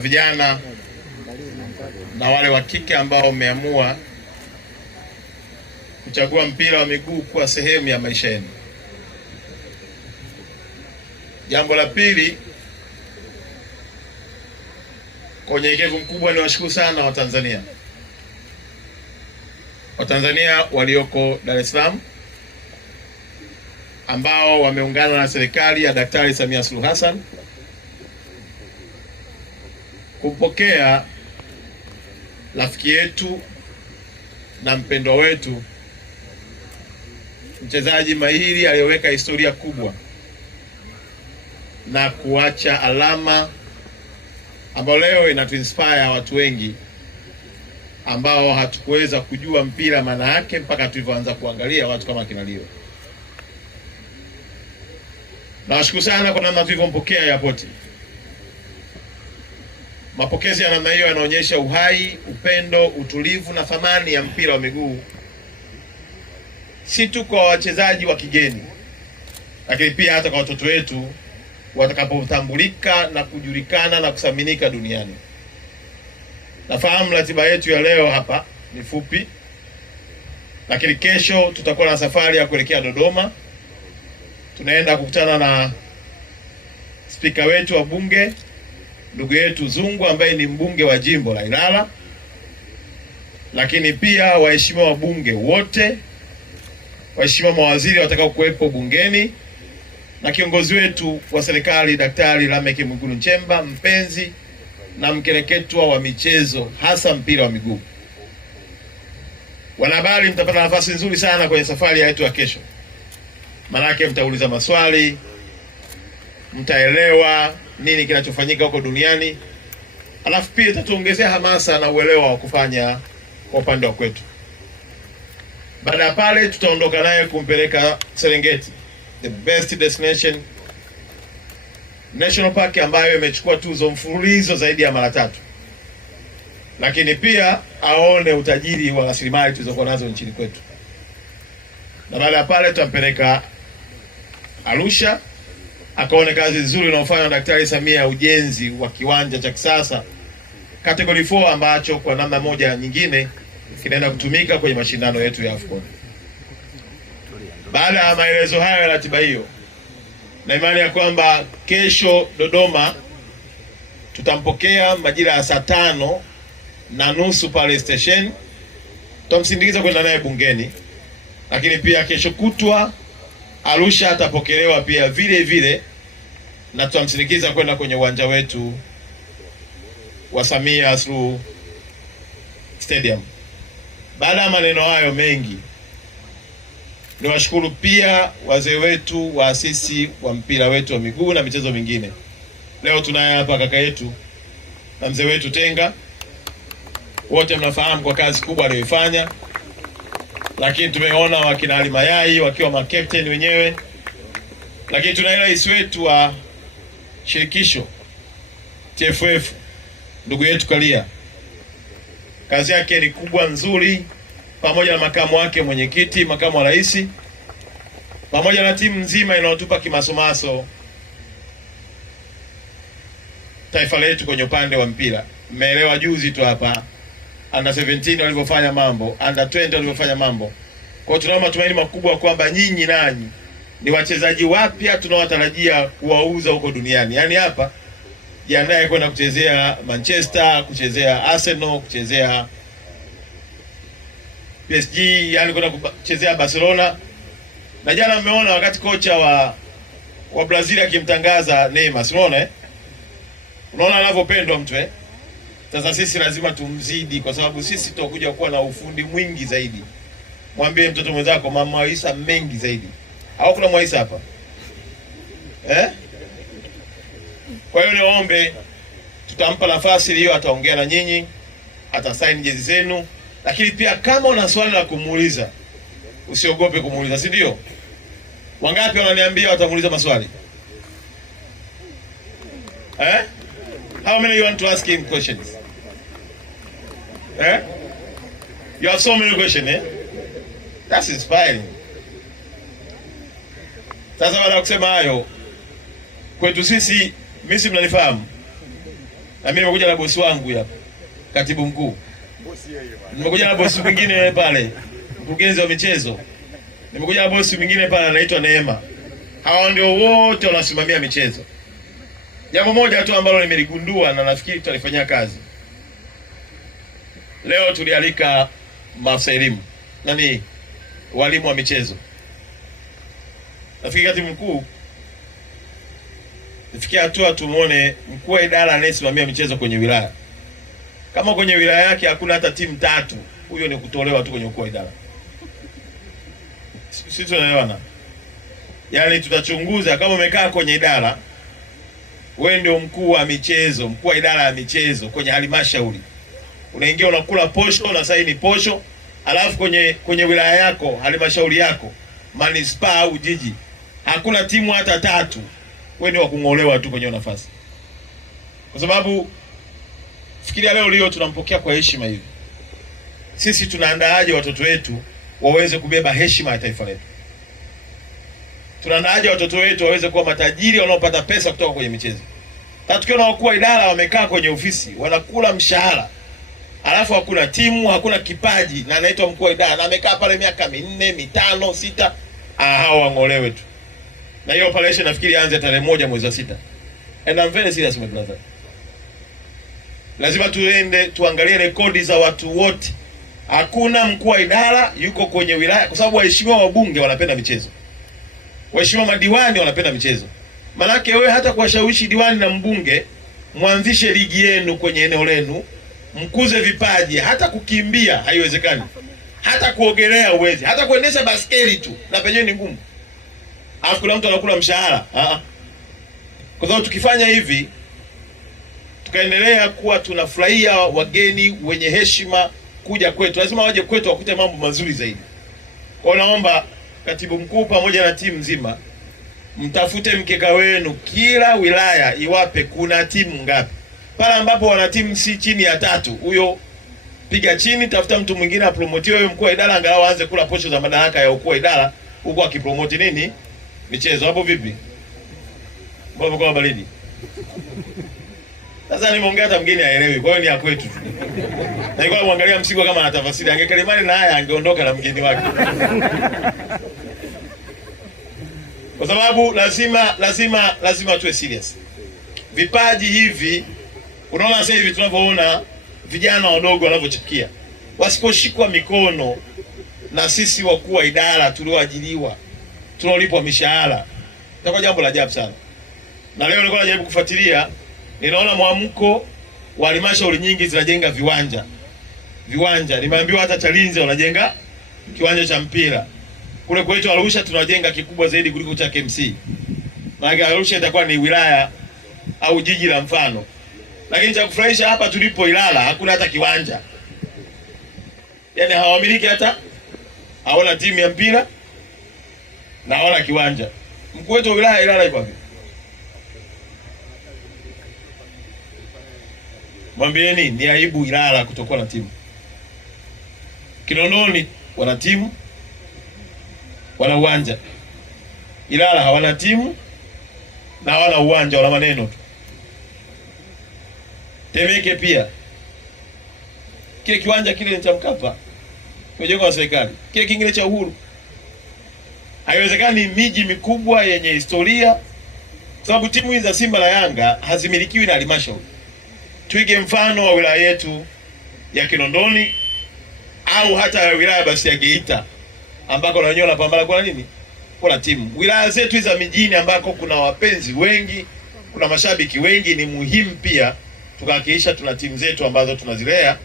Vijana na wale wa kike ambao wameamua kuchagua mpira wa miguu kuwa sehemu ya maisha yenu. Jambo la pili, kwa unyenyekevu mkubwa, ni washukuru sana Watanzania walioko Dar es Salaam ambao wameungana na serikali ya Daktari Samia Suluhu Hassan kumpokea rafiki yetu na mpendwa wetu, mchezaji mahiri aliyeweka historia kubwa na kuacha alama ambayo leo inatuinspire watu wengi ambao hatukuweza kujua mpira maana yake mpaka tulivyoanza kuangalia watu kama kina Leo. Nawashukuru sana kwa namna tulivyompokea airport. Mapokezi ya namna hiyo yanaonyesha uhai, upendo, utulivu na thamani ya mpira wa miguu, si tu kwa wachezaji wa kigeni, lakini pia hata kwa watoto wetu watakapotambulika na kujulikana na kuthaminika duniani. Nafahamu ratiba yetu ya leo hapa ni fupi, lakini kesho tutakuwa na safari ya kuelekea Dodoma. Tunaenda kukutana na spika wetu wa bunge, ndugu yetu Zungu, ambaye ni mbunge wa jimbo la Ilala, lakini pia waheshimiwa wabunge wote, waheshimiwa mawaziri watakao kuwepo bungeni, na kiongozi wetu wa serikali Daktari Lameck Mwigulu Nchemba, mpenzi na mkereketwa wa michezo, hasa mpira wa miguu. Wanahabari, mtapata nafasi nzuri sana kwenye safari yetu ya kesho. Manake mtauliza maswali, mtaelewa nini kinachofanyika huko duniani, alafu pia tutaongezea hamasa na uelewa wa kufanya kwa upande wa kwetu. Baada ya pale tutaondoka naye kumpeleka Serengeti, the best destination national park, ambayo imechukua tuzo mfululizo zaidi ya mara 3, lakini pia aone utajiri wa rasilimali tulizokuwa nazo nchini kwetu. Na baada ya pale tutampeleka Arusha akaone kazi nzuri inayofanywa na Daktari Samia, ujenzi wa kiwanja cha kisasa category 4 ambacho kwa namna moja nyingine kinaenda kutumika kwenye mashindano yetu ya AFCON. Baada ya maelezo hayo ya ratiba hiyo, na imani ya kwamba kesho Dodoma tutampokea majira ya saa 5:30 pale station, tutamsindikiza kwenda naye bungeni, lakini pia kesho kutwa Arusha atapokelewa pia vile vile, na tutamsindikiza kwenda kwenye uwanja wetu wa Samia Suluhu Stadium. Baada ya maneno hayo mengi, niwashukuru pia wazee wetu, waasisi wa mpira wetu wa miguu na michezo mingine. Leo tunaye hapa kaka yetu na mzee wetu Tenga, wote mnafahamu kwa kazi kubwa aliyoifanya, lakini tumeona wakina Ali Mayai wakiwa makapteni wenyewe, lakini tunaye rais wetu wa shirikisho TFF ndugu yetu Kalia. Kazi yake ni kubwa nzuri, pamoja na makamu wake mwenyekiti, makamu wa rais, pamoja na timu nzima inayotupa kimasomaso taifa letu kwenye upande wa mpira. Mmeelewa juzi tu hapa under 17 walivyofanya mambo, under 20 walivyofanya mambo. Kwa hiyo tunao matumaini makubwa kwamba nyinyi nanyi ni wachezaji wapya tunawatarajia kuwauza huko duniani. Yaani hapa jiandae kwenda kuchezea Manchester, kuchezea Arsenal, kuchezea PSG, yani kwenda kuchezea Barcelona. Na jana mmeona wakati kocha wa Brazil akimtangaza Neymar, unaona unaona anavyopendwa mtu Sasa sisi lazima tumzidi, kwa sababu sisi tutakuja kuwa na ufundi mwingi zaidi. Mwambie mtoto mwenzako mama Isa mengi zaidi. Au kuna Mwaisa hapa? Kwa hiyo niombe, tutampa nafasi hiyo, ataongea na nyinyi, atasign jezi zenu, lakini pia kama una swali la kumuuliza usiogope kumuuliza, si ndio? Wangapi wananiambia watamuuliza maswali? How many you want to ask him questions? You have so many questions, That's inspiring. Sasa baada ya kusema hayo, kwetu sisi, mimi si mnanifahamu, Na mimi nimekuja na bosi wangu hapa, katibu mkuu. Nimekuja na bosi mwingine pale, mkurugenzi wa michezo. Nimekuja na bosi mwingine pale anaitwa Neema. Hawa ndio wote wanasimamia michezo. Jambo moja tu ambalo nimeligundua na nafikiri tutalifanyia kazi. Leo tulialika maafisa elimu, walimu wa michezo. Nafikiri katibu mkuu, tufikia hatua tumuone mkuu wa idara anayesimamia michezo kwenye wilaya. Kama kwenye wilaya yake hakuna hata timu 3, huyo ni kutolewa tu kwenye mkuu wa idara. Sisi tunaelewana? Yaani tutachunguza kama umekaa kwenye idara, wewe ndio mkuu wa michezo, mkuu wa idara ya michezo kwenye halmashauri. Unaingia unakula posho na saini posho, alafu kwenye wilaya yako, halmashauri yako, manispaa au jiji, hakuna timu hata 3. Wewe ndio wakung'olewa tu kwenye nafasi. Kwa sababu fikiria leo tunampokea kwa heshima hivi. Sisi tunaandaaje watoto wetu waweze kubeba heshima ya taifa letu? Tunaandaaje watoto wetu waweze kuwa matajiri wanaopata pesa kutoka kwenye michezo? Tukiona wakuu wa idara wamekaa kwenye ofisi wanakula mshahara, alafu hakuna timu, hakuna kipaji, na anaitwa mkuu wa idara na amekaa pale miaka 4, 5, 6, hao wang'olewe tu. Na hiyo operation nafikiri aanze tarehe 1 mwezi wa 6. And I'm very serious my brother. Lazima tuende tuangalie rekodi za watu wote. Hakuna mkuu wa idara yuko kwenye wilaya, kwa sababu waheshimiwa wabunge wanapenda michezo. Waheshimiwa madiwani wanapenda michezo. Manake wewe hata kuwashawishi diwani na mbunge mwanzishe ligi yenu kwenye eneo lenu, mkuze vipaji, hata kukimbia haiwezekani. Hata kuogelea uwezi, hata kuendesha baskeli tu na penyewe ni ngumu. Alafu kuna mtu anakula mshahara. Kwa sababu tukifanya hivi, tukaendelea kuwa tunafurahia wageni wenye heshima kuja kwetu, lazima waje kwetu wakute mambo mazuri zaidi. Kwa naomba katibu mkuu pamoja na timu nzima mtafute mkeka wenu, kila wilaya iwape kuna timu ngapi. Pale ambapo wana timu si chini ya 3, huyo piga chini, tafuta mtu mwingine apromotiwe. Wewe mkuu wa idara angalau aanze kula posho za madaraka ya ukuu wa idara huko akipromote michezo. Hapo vipi? Mbona kwa baridi? Sasa nimeongea hata mgeni haelewi, kwa hiyo ni ya kwetu tu. Na nilikuwa muangalia Msigwa kama anatafasiri, angekalimani na haya angeondoka na mgeni wake. Kwa sababu lazima tuwe serious. Vipaji hivi, unaona sasa hivi tunavyoona vijana wadogo wanavyochipukia, wasiposhikwa mikono na sisi wakuu wa idara tulioajiriwa, tunaolipwa mishahara, itakuwa jambo la ajabu sana. Na leo nilikuwa najaribu kufuatilia, ninaona mwamko wa halmashauri nyingi zinajenga viwanja. Nimeambiwa hata Chalinze wanajenga kiwanja cha mpira. Kule kwetu Arusha tunajenga kikubwa zaidi kuliko cha KMC. Maana Arusha itakuwa ni wilaya au jiji la mfano. Lakini cha kufurahisha hapa tulipo Ilala hakuna hata kiwanja. Yaani hawamiliki hata, hawana timu ya mpira na hawana kiwanja. Mkuu wetu wa wilaya Ilala iko wapi? Mwambieni ni aibu Ilala kutokuwa na timu. Kinondoni wana timu, wana uwanja. Ilala hawana timu na hawana uwanja, wala maneno tu. Temeke pia, kile kiwanja kile ni cha Mkapa, kimejengwa na serikali. Kile kingine cha Uhuru. Haiwezekani miji mikubwa yenye historia, sababu timu hizi za Simba na Yanga hazimilikiwi na halmashauri. Tuige mfano wa wilaya yetu ya Kinondoni au hata wilaya basi ya Geita ambako na wenyewe wanapambana kwa nini? Kwa timu. Wilaya zetu hizo za mijini ambako kuna wapenzi wengi, kuna mashabiki wengi, ni muhimu pia tukahakikisha tuna timu zetu ambazo tunazilea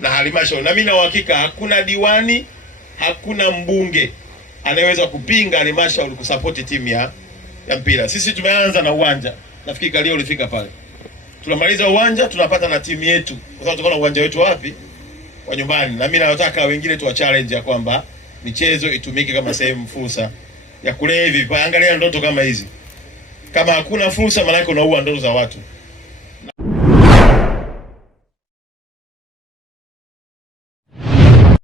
na halmashauri. Na mimi na uhakika hakuna diwani, hakuna mbunge anayeweza kupinga halmashauri kusupport timu ya mpira. Sisi tumeanza na uwanja. Nafikiri kalio ulifika pale. Tunamaliza uwanja, tunapata na timu yetu. Kwa sababu tuko na uwanja wetu wapi? Wa nyumbani. Na mimi nataka wengine tuwa challenge ya kwamba michezo itumike kama sehemu fursa ya kulea hivi. Angalia ndoto kama hizi. Kama hakuna fursa, maana yake unaua ndoto za watu.